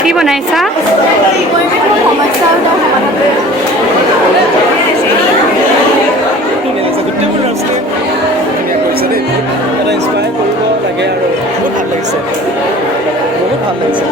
কি বনাইছা? ইনস্পায়াৰ কৰিব লাগে আৰু বহুত ভাল লাগিছে, বহুত ভাল লাগিছে।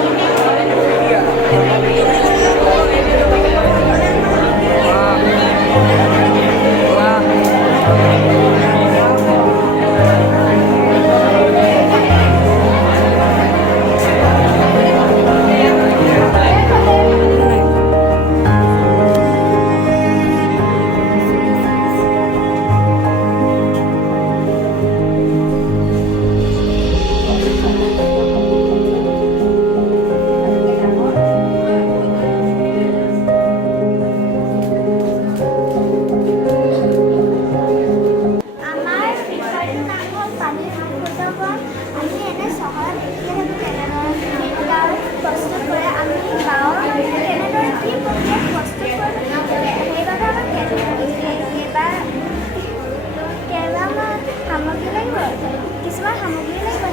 কিছুমান সামগ্ৰী লাগিব,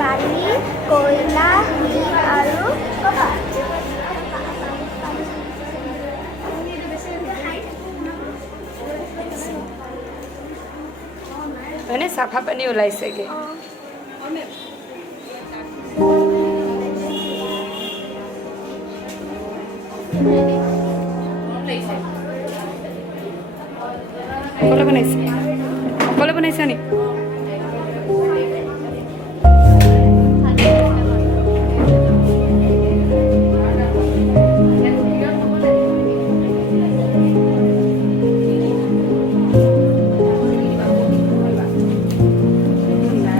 বালি, কয়লা, শিল আৰু মানে চাফা পানী ওলাইছেগে। অকলে বনাইছে, অকলে বনাইছা নি?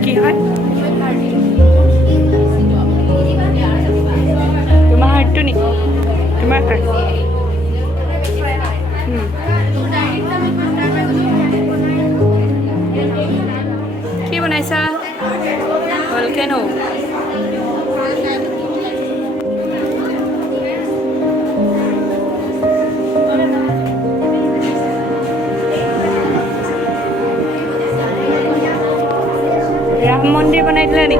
কি হয় তোমাৰ হাতটো নি? তোমাৰ হাত কি বনাইছা? ভলকেনো। ৰাম মন্দিৰ বনাই দিলে নি?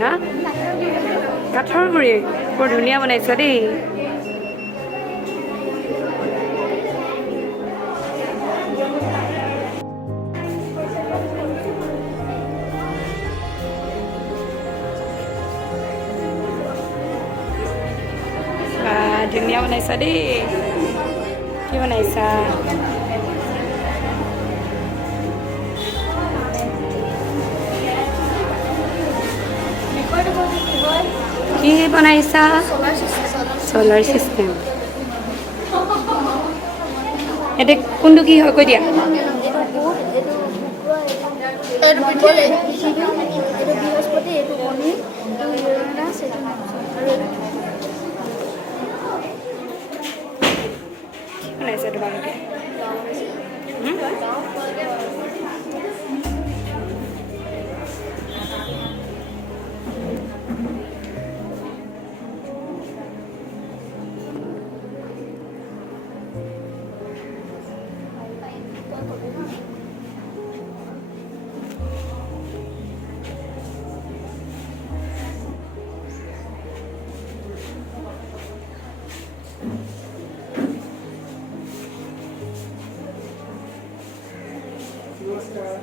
হা? কাঠৰ গুৰি বৰ ধুনীয়া বনাইছা দেই। ধুনীয়া বনাইছা দেই। কি বনাইছা? কি বনাইছা? Solar system. এতিয়া কোনটো কি হয় কৈ দিয়া। বনাইছে তোমালোকে? নমস্কাৰ।